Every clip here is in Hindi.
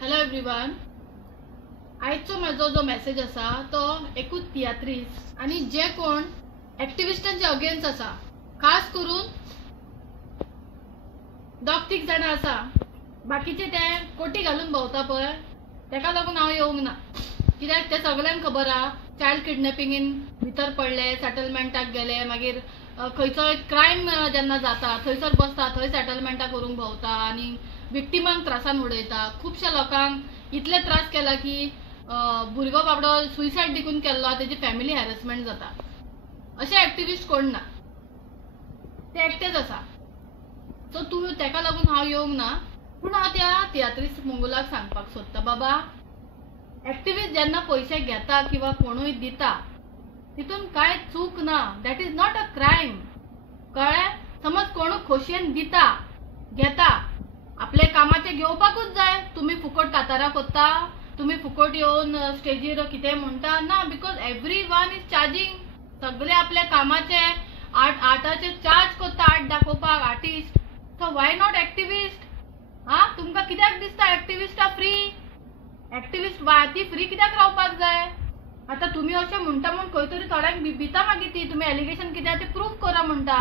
Hello everyone. आजचो माझो जो मेसेज असा तो एकूच तियात्रीस आणि जे कोण ॲक्टिव्हिस्टांचे अगेन्स्ट असा, खास करून दोग तीग जाणां असा, बाकीचे ते कोटी घालून भोंवता पळय, तेका लागून हांव येवंक ना. कित्याक ते सगळ्यांक खबर आहा चायल्ड किडनॅपिंगीन भितर पडले, सेटलमेंटाक गेले, मागीर खंयचोय क्रायम जेन्ना जाता थंयसर बसता, थंय सेटलमेंटा करूंक भोंवता आणि विक्टिमांक त्रासान उडयता. खुबशा लोकांक इतले त्रास केला की भुरगो बाबडो सुसायड देखून केल्लो, तेजी फॅमिली हॅरेसमेंट जाता. अशे ॲक्टिव्हिस्ट कोण ना, ते एकटेच आसा. सो तूं तेका लागून हांव येवंक ना. पूण हांव त्या तियात्रीस मंगुलाक सांगपाक सोदता, बाबा ॲक्टिव्हिस्ट जेन्ना पयशे घेता किंवा कोणूय दिता तितून कांय चूक ना. That is not a crime. कळ्ळें? समज कोणू खोशयेन दिता, घेता, आपले कामाचे घेवपाकूच जाय. तुम्ही फुकट कातारां कोत्ता, तुम्ही फुकट येवन स्टेजीर कितें म्हणटा ना, because every one is charging. सगळे आपल्या कामाचे आर्टाचे चार्ज कोत्ता, आर्ट दाखोवपाक artist. So why not activist? तुमकां कित्याक दिसता ॲक्टिव्हिस्टां फ्री? ॲक्टिव्हिस्ट ती फ्री कित्याक रावपाक जाय? आता तुम्ही अशें म्हणटा म्हूण खंय तरी थोड्यांक भिता मागीर ती तुमी एलिगेशन कित्याक ते प्रूफ करा म्हणटा.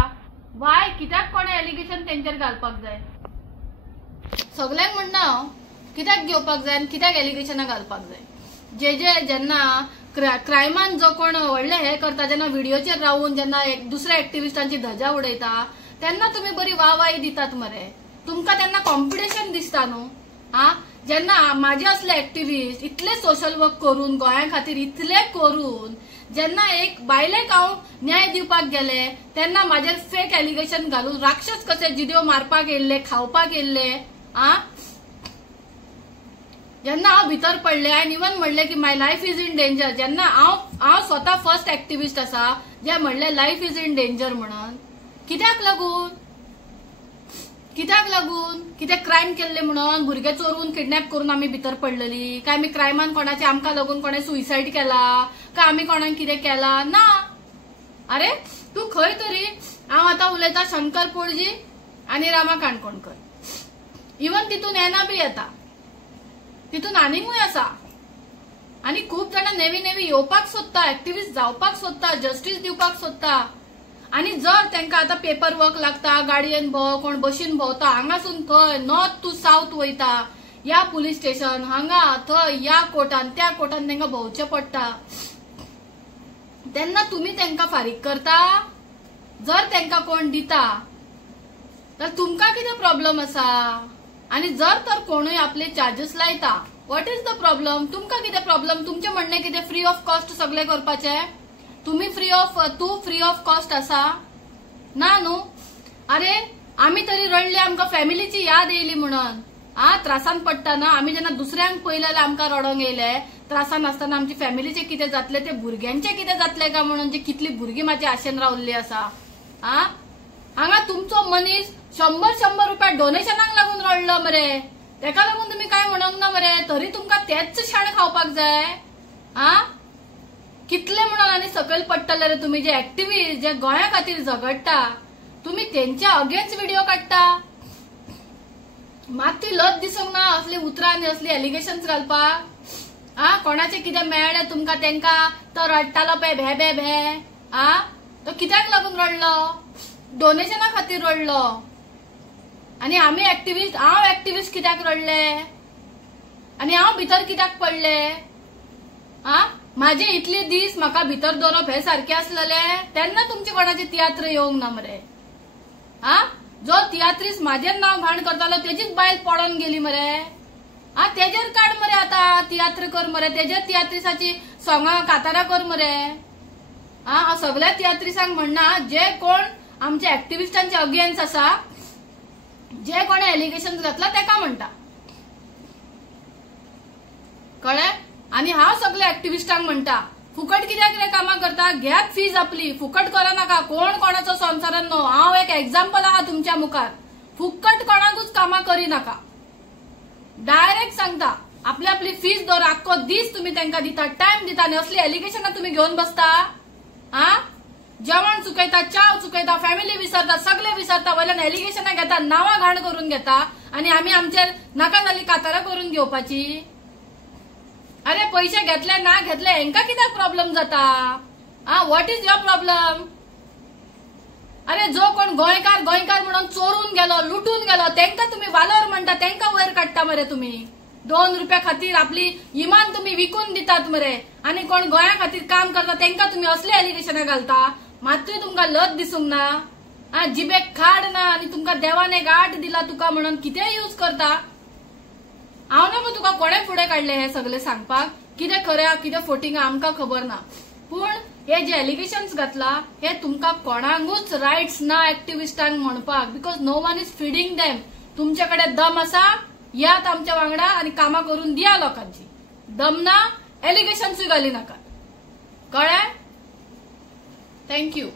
वाय? कित्याक कोणे एलिगेशन तेंचेर घालपाक जाय? सगळ्यांक म्हणना हांव कित्याक घेवपाक जाय आनी कित्याक एलिगेशनां घालपाक जाय. जेन्ना क्रायमान जो कोण व्हडले हे करता, जेन्ना व्हिडिओचेर रावून जेन्ना दुसऱ्या ॲक्टिव्हिस्टांची धजा उडयता, तेन्ना तुमी बरी वाहवाही दितात मरे. तुमकां तेन्ना कॉम्पिटिशन दिसता न्हू. जेन्ना माझे असले ॲक्टिव्हिस्ट इतले सोशल वर्क करून गोंया खातीर इतले करून जेन्ना एक बायलेक हांव न्याय दिवपाक गेले तेन्ना म्हाजेर फेक एलिगेशन घालून राक्षस कशे जिडिओ मारपाक येयल्ले, खावपाक येयल्ले. जेन्ना हांव भितर पडले आनी इवन म्हणले की my life is in danger, जेन्ना हांव स्वता फर्स्ट ॲक्टिव्हिस्ट आसा जे म्हणले लायफ इज इन डेंजर म्हणून. कित्याक लागून? कितें क्रायम केल्ले म्हणून भुरगे चोरून किडनॅप करून आमी भितर पडलेली काय? आमी क्रायमान कोणाचे आमकां लागून कोणे सुसायड केला काय आमी कोणाक कितें केला? ना. अरे तूं खंय तरी, हांव आतां उलयता शंकर पोळजी आनी रामा काणकोणकर, इवन तितून एना बी येता, तितून आनीकूय आसा. आनी खूब जाणां नेवी येवपाक सोदता, ॲक्टिव्हिस्ट जावपाक सोदता, जस्टीस दिवपाक सोदता. आणि जर तांकां आतां पेपर वर्क लागता, गाडयेन भोंव, कोण बशीन भोंवता, हांगासून थंय नॉर्थ टू साऊथ वयता, या पुलीस स्टेशन हांगा थंय, या कोर्टान त्या कोर्टान तांकां भोंवचें पडटा. तेन्ना तुमी तांकां फारीक करता? जर तांकां कोण दिता तर तुमकां कितें प्रॉब्लेम आसा? आणि जर तर कोणूय आपले चार्जेस लायता, व्हॉट इज द प्रॉब्लेम? तुमकां कितें प्रॉब्लेम? तुमचें म्हणणें कितें फ्री ऑफ कॉस्ट सगळें करपाचें? तू फ्री ऑफ कॉस्ट आसा ना न्हू. अरे आमी तरी रडले, आमकां फॅमिलीची याद येयली म्हणून. त्रासान पडटा ना. आमी जेन्ना दुसऱ्यांक पळयलें जाल्यार आमकां रडोंक येयले. त्रासान आसतना आमच्या फॅमिलीचे कितें जातले, ते भुरग्यांचे कितें जातले काय म्हणून, जे कितली भुरगीं म्हाजी आशेन रावल्ली आसा. हांगा तुमचो मनीस 100 रुपया डोनेशनाक लागून रडलो मरे. तेका लागून तुमी काय म्हणूंक ना मरे. तरी तुमकां तेच शाणे खावपाक जाय. कितले म्हणून आनी सकयल पडटले रे तुम्ही जे ॲक्टिव्हिस्ट जे गोंया खातीर झगडटा, तुम्ही तेंच्या अगेन्स्ट व्हिडिओ काडटा. मात ती लज दिसूंक ना असली उतरां आनी असली एलिगेशन्स घालपाक. कोणाचे कितें मेळ्ळें तुमकां तेंकां तो रडटालो पळय भे भे भे. तो कित्याक लागून रडलो? डोनेशना खातीर रडलो. आनी आमी ॲक्टिव्हिस्ट, हांव ॲक्टिव्हिस्ट कित्याक रडले आनी हांव भितर कित्याक पडले? माझे इतले दीस म्हाका भितर दवरप हे सारखे आसलेले, तेन्ना तुमचे कोणाचे तियात्र येवंक ना मरे. जो तियात्रीस म्हाजेर नांव घाण करतालो तेजीच बायल पडोन गेली मरे. तेजेर काड मरे, आता तियात्र कर मरे, तेजेर तियात्रिसाची सोंगां कातारां कर मरे. हांव सगळ्या तियात्रिसांक म्हणना जे कोण आमच्या ॲक्टिव्हिस्टांचे अगेन्स्ट आसा, जे कोणे एलिगेशन घातला तेका म्हणटा. कळ्ळें? आणि हांव सगळ्या ॲक्टिव्हिस्टांक म्हणटा, फुकट कित्याक रे कामां करता? घेयात फीज आपली, फुकट करा नाका. कोण कोणाचो संवसारान न्हू. हांव एक एक्झाम्पल आहा तुमच्या मुखार. फुकट कोणाकूच कामां करी नाका. डायरेक्ट सांगता, आपली फीज दवर, आख्खो दीस तुम्ही तांकां दिता, टायम दिता आनी असली एलिगेशनां तुम्ही घेवन बसता. जेवण चुकयता, चाव चुकयता, फॅमिली विसरता, सगळे विसरता, वयल्यान एलिगेशनां घेता, नांवां घाण करून घेता आणि आम्ही आमचेर नाका जाली कातारां करून घेवपाची. अरे पैसे घेतले ना घेतले हेंका कित्याक प्रॉब्लेम जाता? What is your problem? अरे जो कोण गोंयकार म्हणून चोरून गेलो लुटून गेलो तेंका तुम्ही वालोर म्हणता, तेंका वयर काडटा मरे तुम्ही. 2 रुपया खातीर आपली इमान तुम्ही विकून दितात मरे. आणि कोण गोंया खातीर काम करता तेंका तुम्ही असले एलिगेशना घालता. मात्तूय तुमका लज दिसूंक ना? जिबेक खाड ना आणि तुमका देवाने गाठ दिला तुका म्हणून कितें यूज करता? हांव नको तुका कोणे फुडें काडले हे सगळे सांगपाक. कितें खरें कितें फोटींग आमकां खबर ना. पूण हे जे एलिगेशन्स घातला हे तुमका कोणाकूच राइट्स ना एक्टिविस्टांक म्हणपाक. Because no one is feeding them. तुमच्याकडे दम आसा यात आमच्या वांगडा आणि कामां करून दिया लोकांची. दम ना एलिगेशन्सूय घाली नाका. कळ्ळें? थँक्यू.